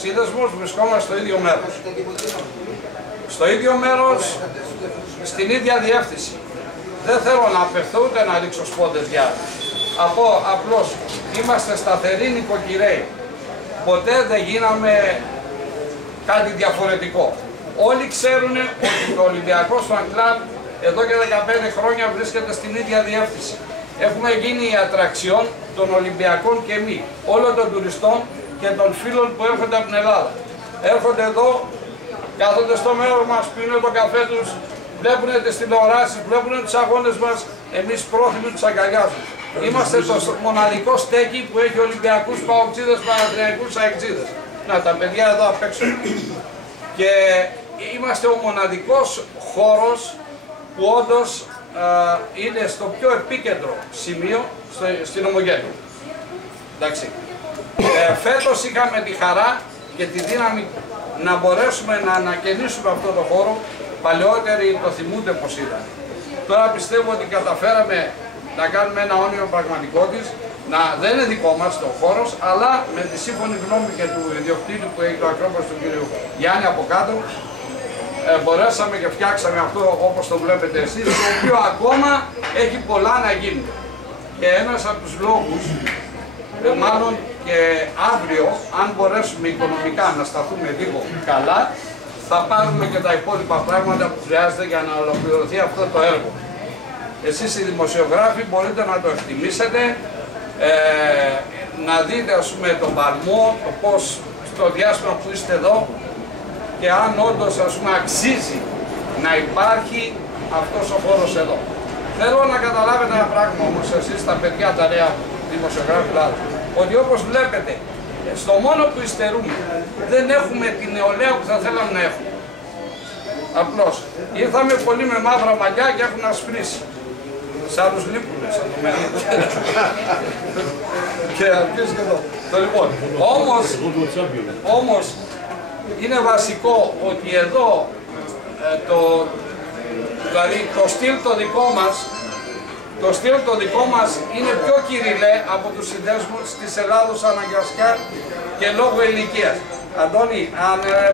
σύνδεσμος βρισκόμαστε στο ίδιο μέρος. Στο ίδιο μέρος, στην ίδια διεύθυνση. Δεν θέλω να απευθώ ούτε να ρίξω σπόντες για απλώς είμαστε σταθεροί νοικοκυρέοι. Ποτέ δεν γίναμε κάτι διαφορετικό. Όλοι ξέρουν ότι το Ολυμπιακός Fan Club εδώ και 15 χρόνια βρίσκεται στην ίδια διεύθυνση. Έχουμε γίνει η ατραξιόν των Ολυμπιακών και εμείς, όλων των τουριστών και των φίλων που έρχονται από την Ελλάδα. Έρχονται εδώ, κάθονται στο μέρος μας, πίνουν τον καφέ τους, βλέπουν τις τηλεοράσεις, βλέπουν τους αγώνες μας, εμείς πρόθυμοι τους αγκαλιάζουμε. Είμαστε το μοναδικό στέκι που έχει Ολυμπιακούς, Παοξίδες, Παναθηναϊκούς, Αεξίδες. Να, τα παιδιά εδώ απ' έξω. Και είμαστε ο μοναδικός χώρος που όντως είναι στο πιο επίκεντρο σημείο στην Ομογένεια. Εντάξει. Φέτος είχαμε τη χαρά και τη δύναμη να μπορέσουμε να ανακαινήσουμε αυτό το χώρο. Παλαιότεροι το θυμούνται πως ήταν. Τώρα πιστεύω ότι καταφέραμε να κάνουμε ένα όνειρο πραγματικότητας. Δεν είναι δικό μας το χώρος, αλλά με τη σύμφωνη γνώμη και του ιδιοκτήτη που έχει το Ακρόπολης του κ. Γιάννη από κάτω, μπορέσαμε και φτιάξαμε αυτό όπως το βλέπετε εσείς, το οποίο ακόμα έχει πολλά να γίνει. Και ένας από τους λόγους, μάλλον και αύριο, αν μπορέσουμε οικονομικά να σταθούμε λίγο καλά, θα πάρουμε και τα υπόλοιπα πράγματα που χρειάζεται για να ολοκληρωθεί αυτό το έργο. Εσείς οι δημοσιογράφοι μπορείτε να το εκτιμήσετε, να δείτε ας πούμε τον παλμό, το πώς στο διάστημα που είστε εδώ και αν όντως ας πούμε αξίζει να υπάρχει αυτός ο χώρος εδώ. Θέλω να καταλάβετε ένα πράγμα όμως εσείς τα παιδιά τα νέα δημοσιογράφοι ότι όπως βλέπετε στο μόνο που υστερούμε δεν έχουμε την νεολαία που θα θέλαμε να έχουμε. Απλώς ήρθαμε πολύ με μαύρα μαλλιά και έχουν ασπρίσει. Σ' άλλους λείπουνε, σαν το μερίδι. Και αρχίζει και εδώ. Λοιπόν, όμως είναι βασικό ότι εδώ δηλαδή το στυλ το δικό μας είναι πιο κυριλέ από τους συνδέσμους της Ελλάδος αναγκαστικά και λόγω ηλικίας. Αντώνη, αν